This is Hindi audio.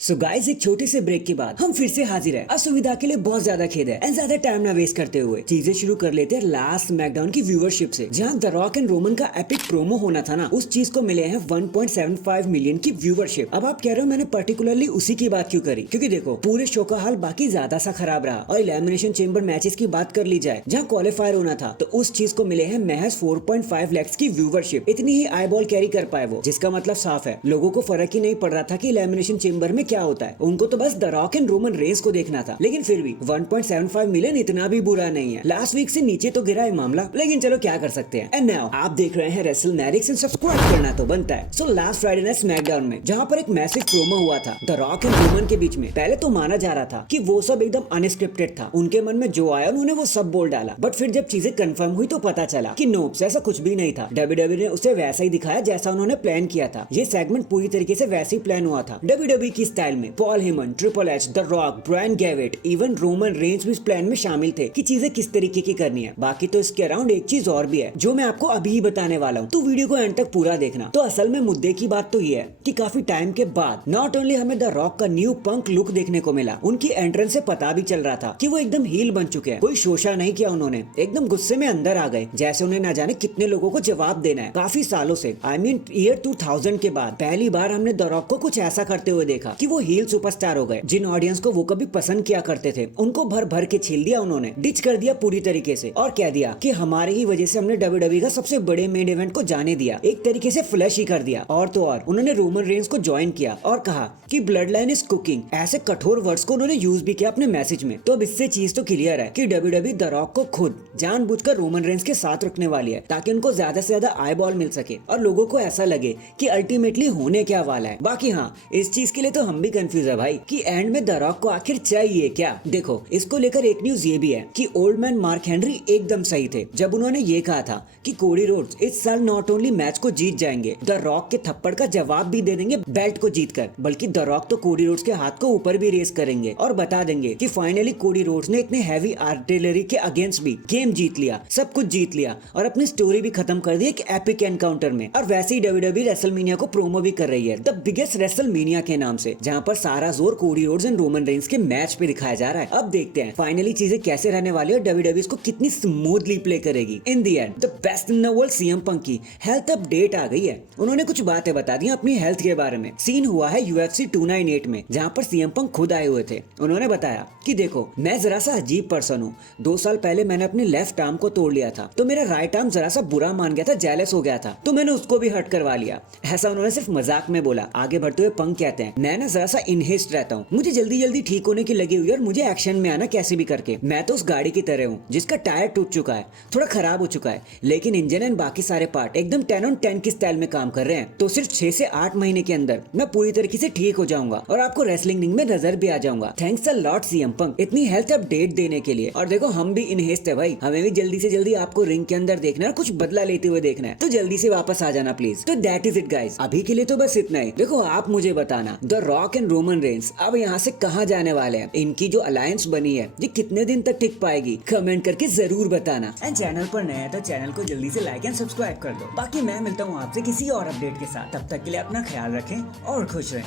सो गाइस एक छोटे से ब्रेक के बाद हम फिर से हाजिर है। असुविधा के लिए बहुत ज्यादा खेद है एंड ज्यादा टाइम ना वेस्ट करते हुए चीजें शुरू कर लेते हैं लास्ट स्मैकडाउन की व्यूअरशिप से, जहां द रॉक एंड रोमन का एपिक प्रोमो होना था ना, उस चीज को मिले हैं 1.75 मिलियन की व्यूअरशिप। अब आप कह रहे हो मैंने पर्टिकुलरली उसी की बात क्यों करी, क्योंकि देखो पूरे शो का हाल बाकी ज्यादा सा खराब रहा। और एलिमिनेशन चेंबर मैचेस की बात कर ली जाए जहाँ क्वालिफायर होना था, तो उस चीज को मिले हैं महज 4.5 लाख की व्यूअरशिप। इतनी ही आई बॉल कैरी कर पाए वो, जिसका मतलब साफ है लोगों को फर्क ही नहीं पड़ रहा था कि एलिमिनेशन चेंबर में क्या होता है। उनको तो बस the rock and Roman Reigns को देखना था। लेकिन फिर भी 1.75 मिलियन इतना भी बुरा नहीं है। लास्ट वीक से नीचे तो गिरा है मामला, लेकिन चलो क्या कर सकते हैं। एंड नाउ आप देख रहे हैं रेसलमैनिक्स एंड सब्सक्राइब करना तो बनता है। So last Friday night SmackDown में जहां पर एक मैसिव प्रोमो हुआ था द रॉक एंड रोमन के बीच में, पहले तो माना जा रहा था कि वो सब एकदम अनस्क्रिप्टेड था, उनके मन में जो आया उन्होंने वो सब बोल डाला। बट फिर जब चीजें कंफर्म हुई तो पता चला कि नोप ऐसा कुछ भी नहीं था। डब्ल्यूडब्ल्यूई ने उसे वैसा ही दिखाया जैसा उन्होंने प्लान किया था। ये सेगमेंट पूरी तरीके से वैसे ही प्लान हुआ था डब्ल्यूडब्ल्यूई की स्टाइल में। Paul Heyman, triple H, the Rock, Brian गैविट, इवन रोमन रेंस भी इस प्लान में शामिल थे कि चीजें किस तरीके की करनी है। बाकी तो इसके अराउंड एक चीज और भी है जो मैं आपको अभी ही बताने वाला हूँ, तो वीडियो को एंड तक पूरा देखना। तो असल में मुद्दे की बात तो ये है कि काफी टाइम के बाद नॉट ओनली हमें द रॉक का न्यू पंक लुक देखने को मिला, उनकी एंट्रेंस से पता भी चल रहा था कि वो एकदम हील बन चुके हैं। कोई शोशा नहीं किया उन्होंने, एकदम गुस्से में अंदर आ गए, जैसे उन्हें ना जाने कितने लोगों को जवाब देना है। काफी सालों से आई मीन ईयर 2000 के बाद पहली बार हमने द रॉक को कुछ ऐसा करते हुए देखा कि वो हील सुपरस्टार हो गए। जिन ऑडियंस को वो कभी पसंद किया करते थे उनको भर भर के छील दिया उन्होंने, डिच कर दिया पूरी तरीके से, और कह दिया कि हमारे ही वजह से हमने डब्ल्यूडब्ल्यूई का सबसे बड़े मेन इवेंट को जाने दिया। एक तरीके से फ्लैश ही कर दिया। और तो और उन्होंने रोमन रेंस को ज्वाइन किया और कहा कि ब्लड लाइन इज कुकिंग। ऐसे कठोर वर्ड्स को उन्होंने यूज भी किया अपने मैसेज में। तो अब इससे चीज तो क्लियर है कि डब्ल्यूडब्ल्यूई द रॉक को खुद जानबूझकर रोमन रेंस के साथ रखने वाली है, ताकि उनको ज्यादा से ज्यादा आई बॉल मिल सके और लोगों को ऐसा लगे कि अल्टीमेटली होने क्या वाला है। बाकी हाँ, इस चीज के लिए तो हम भी कंफ्यूज है भाई कि एंड में द रॉक को आखिर चाहिए क्या। देखो इसको लेकर एक न्यूज ये भी है कि ओल्ड मैन मार्क हेनरी एकदम सही थे जब उन्होंने ये कहा था कि कोडी रोड्स इस साल नॉट ओनली मैच को जीत जाएंगे, द रॉक के थप्पड़ का जवाब भी दे देंगे बेल्ट को जीतकर, बल्कि द रॉक तो कोडी रोड्स के हाथ को ऊपर भी रेस करेंगे और बता देंगे कि फाइनली कोडी रोड्स ने इतने हैवी आर्टिलरी के अगेंस्ट भी गेम जीत लिया, सब कुछ जीत लिया और अपनी स्टोरी भी खत्म कर दी एक एपिक एनकाउंटर में। और वैसे ही डब्ल्यूडब्ल्यूई रेसलमेनिया को प्रोमो भी कर रही है द बिगेस्ट रेसलमेनिया के नाम से, जहां पर सारा जोर Cody Rhodes and Roman Reigns के मैच पे दिखाया जा रहा है। अब देखते हैं फाइनली चीजें कैसे रहने वाली है और डब्ल्यूडब्ल्यूई इसको कितनी स्मूथली प्ले करेगी। In the end the best in the world CM Punk की हेल्थ अपडेट आ गई है। उन्होंने कुछ बातें बता दी अपनी हेल्थ के बारे में। सीन हुआ है UFC 298 में, जहां पर सीएम पंक खुद आए हुए थे। उन्होंने बताया कि देखो मैं जरा सा अजीब पर्सन हूँ। 2 साल पहले मैंने अपने लेफ्ट आर्म को तोड़ लिया था, तो मेरा राइट आर्म जरा सा बुरा मान गया था, जेलस हो गया था, तो मैंने उसको भी हर्ट करवा लिया। ऐसा उन्होंने सिर्फ मजाक में बोला। आगे बढ़ते हुए पंक कहते हैं मैं ना जरा सा इनहेस्ट रहता हूँ, मुझे जल्दी जल्दी ठीक होने की लगी हुई और मुझे एक्शन में आना कैसे भी करके। मैं तो उस गाड़ी की तरह हूँ जिसका टायर टूट चुका है, थोड़ा खराब हो चुका है, लेकिन इंजन एंड बाकी सारे पार्ट एकदम 10 on 10 की स्टाइल में काम कर रहे हैं। तो सिर्फ 6 से 8 महीने के अंदर मैं पूरी तरीके से ठीक हो जाऊंगा और आपको रेसलिंग रिंग में नजर भी आ जाऊंगा। Thanks a lot CM Punk इतनी हेल्थ अपडेट देने के लिए। और देखो हम भी इनहेस्ट है भाई, हमें भी जल्दी से जल्दी आपको रिंग के अंदर देखना है, कुछ बदला लेते हुए देखना है, तो जल्दी से वापस आ जाना प्लीज। तो दैट इज इट गाइस, अभी के लिए तो बस इतना ही। देखो आप मुझे बताना the rock and Roman Reigns अब यहाँ से कहाँ जाने वाले हैं, इनकी जो अलायंस बनी है ये कितने दिन तक टिक पाएगी, कमेंट करके जरूर बताना। एंड चैनल पर नया है तो चैनल को जल्दी से लाइक एंड सब्सक्राइब कर दो। बाकी मैं मिलता हूँ आपसे किसी और अपडेट के साथ, तब तक के लिए अपना ख्याल रखें और खुश रहें।